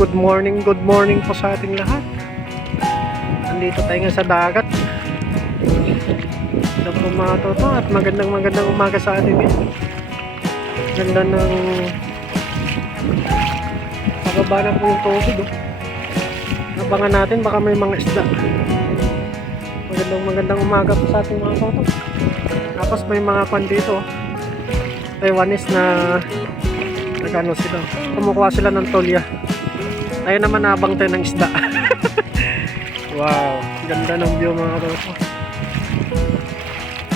good morning, good morning po sa ating lahat. Nandito tayo nga sa dagat. Ito po mga toto at magandang magandang umaga sa atin ngayon. Ganda ng pababa na po yung tubig. Oh. Abangan natin baka may mga isda. Magandang magandang umaga po sa ating mga toto. Tapos may mga pan dito. oh. Taiwanese na nagano sila. Kumukuha sila ng tolya. Tayo naman nabang tayo ng isda. wow, ganda ng view mga kapatid.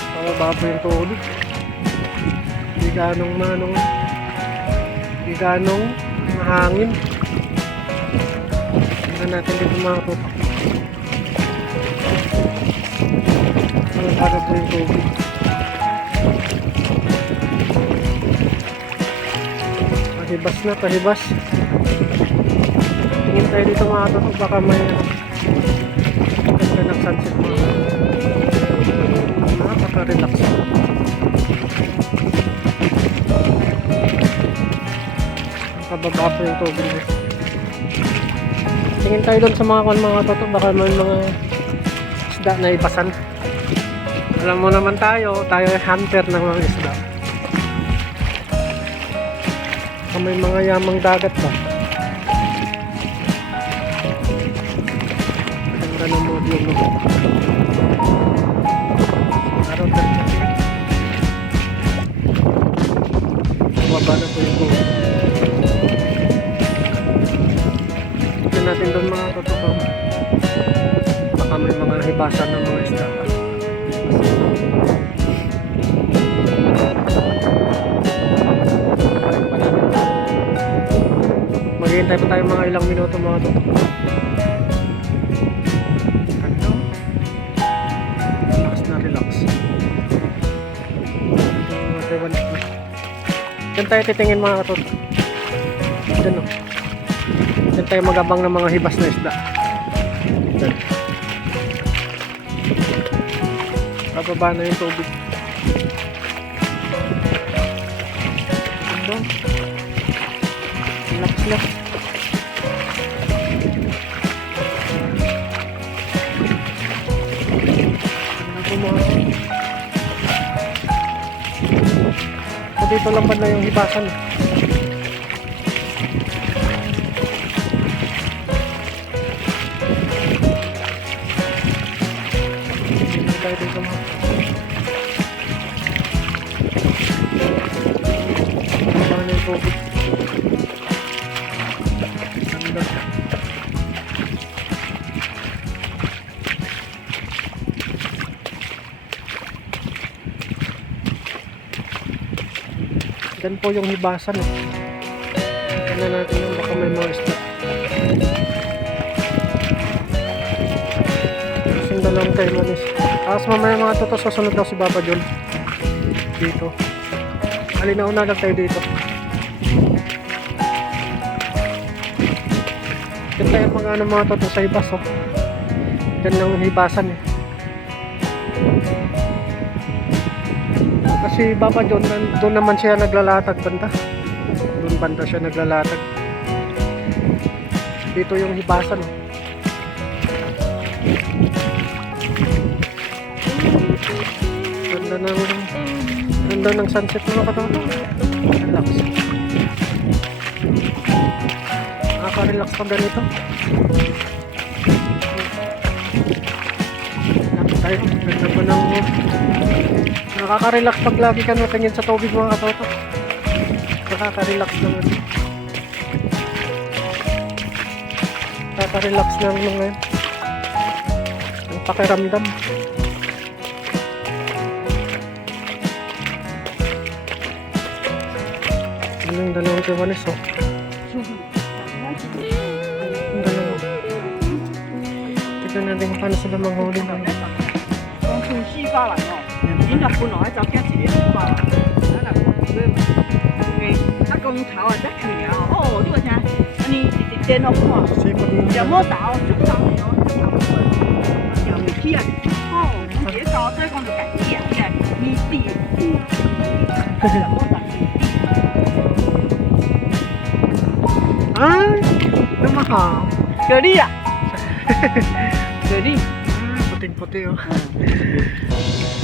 Pababa po yung tubig. Hindi ganong manong hindi ganong mahangin. Tingnan natin dito mga kapatid. Pababa po yung tubig. Pahibas na, pahibas. Tingin dito mga kapatid. Baka may ano, ganda ng sunset mga. Nakaka-relax. Pababa po yung tubig. Tingin tayo doon sa mga kan mga kapatid. Baka may mga isda na ipasan. Alam mo naman tayo, tayo ay hunter ng mga isda. May mga yamang dagat ba? Ganda ng module mo. Araw na Bumaba na po yung tubig. Tignan natin doon mga totoo. Baka may mga hibasan ng mga isda. Maghihintay pa tayo mga ilang minuto mga totoo. Diyan tayo titingin mga katot. Diyan o. Diyan tayo magabang ng mga hibas na isda. Diyan. Bababa na yung tubig. Ganda. Relax na. Dito lang ba na yung hibasan? Yan po yung hibasan. Eh. Tingnan natin yung baka may mga isda. Sundan lang tayo manis. Tapos mamaya mga toto susunod daw si Papa John. Dito. Alinauna lang tayo dito. Yan tayo mga ano mga toto sa hibas. Oh. Yan yung hibasan eh. Kasi Papa John, doon naman siya naglalatag banda. Doon banda siya naglalatag. Dito yung hibasan. oh. Ganda ng ganda ng sunset mga katoto. Relax. Nakaka-relax pag ganito. Relax tayo. Ganda pa ng Nakaka-relax pag lagi ka natingin sa tubig mga katoto. Nakaka-relax naman. Nakaka-relax na ano ngayon. Ang pakiramdam. Ano yung dalawang tiwanis oh? Ang dalawa. Tignan natin kung paano sila manghuli ng 从从西发来哦， chính là cô nói cho các chị biết và đó là một cái người các công thảo là rất khởi nghiệp ồ đúng rồi nha anh đi thì tên ông không giờ mô tạo chúng ta thì nó chúng ta rồi giờ mình kia ồ chỉ cho tới con được cảnh diện này mình tỉ là mô tạo à đúng rồi cười đi ạ cười đi potin potin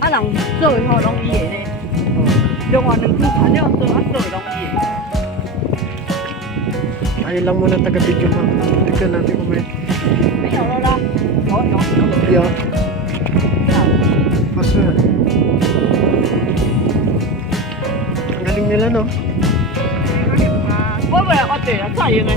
啊人做的吼拢伊的咧，另外两区田了做啊做的拢伊的。 Ayun lang muna taga-video mo. Tignan natin kung may 没有了啦，有有有。 Yo. Basta. Ang galing nila no? 我不来，我对了，咋样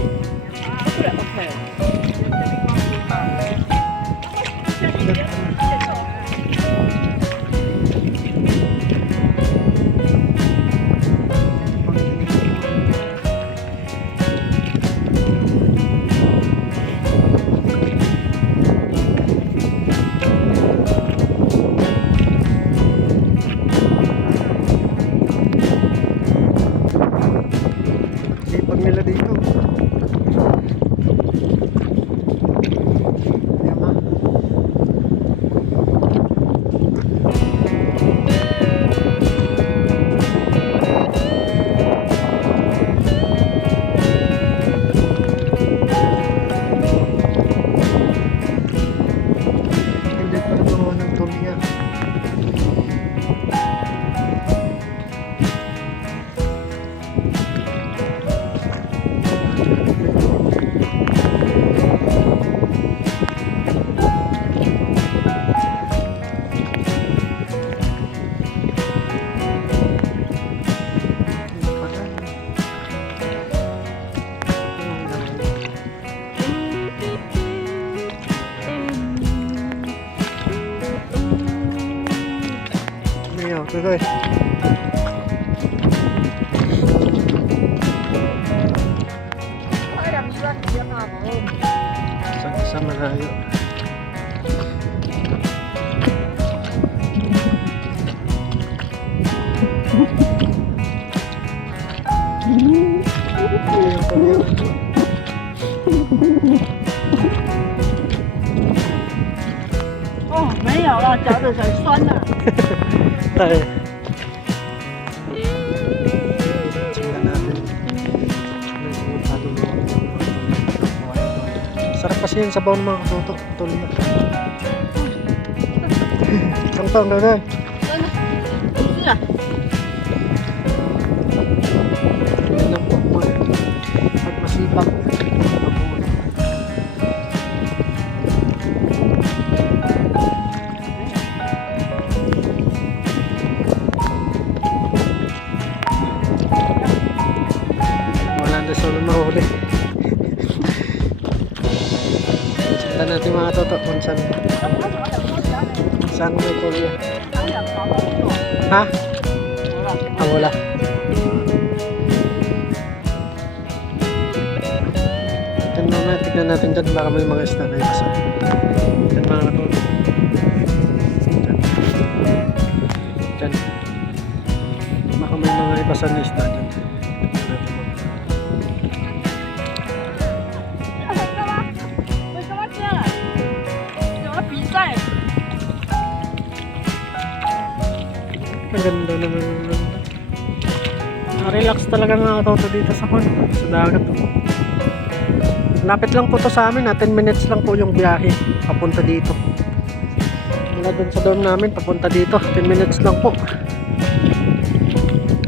个洗。哦，没有了，脚趾才酸呢。Natin. Sarap kasi yung sabaw ng mga katuto. Tuloy na. Ang pang gagay. Natin mga toto kung saan, saan may kulya. Ha? Ah, wala. Tignan naman, tignan natin dyan. Baka may mga isda na isa. Yan mga katulog. Dyan. Dyan. Baka may mga ibasan na isda Relax talaga mga katoto dito sa kwan, sa dagat. Lapit lang po to sa amin, ha? 10 minutes lang po yung biyahe papunta dito. Mula dun sa dorm namin, papunta dito, 10 minutes lang po.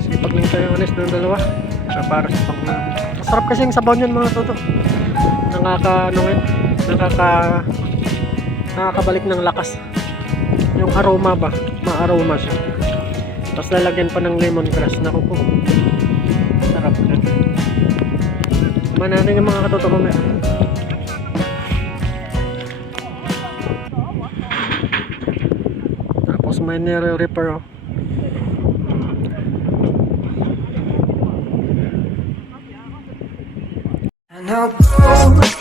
Sipag lang tayo honest ng dalawa. Sa para sa pang namin. Masarap kasi yung sabaw niyan mga toto. Nakaka, ano ngayon, nakaka, nakakabalik ng lakas. Yung aroma ba, ma-aroma siya. Tapos lalagyan pa ng lemongrass. Naku po. Sarap na. Kumain natin yung mga katoto mamaya. Tapos may nire-repair oh. I know I'll go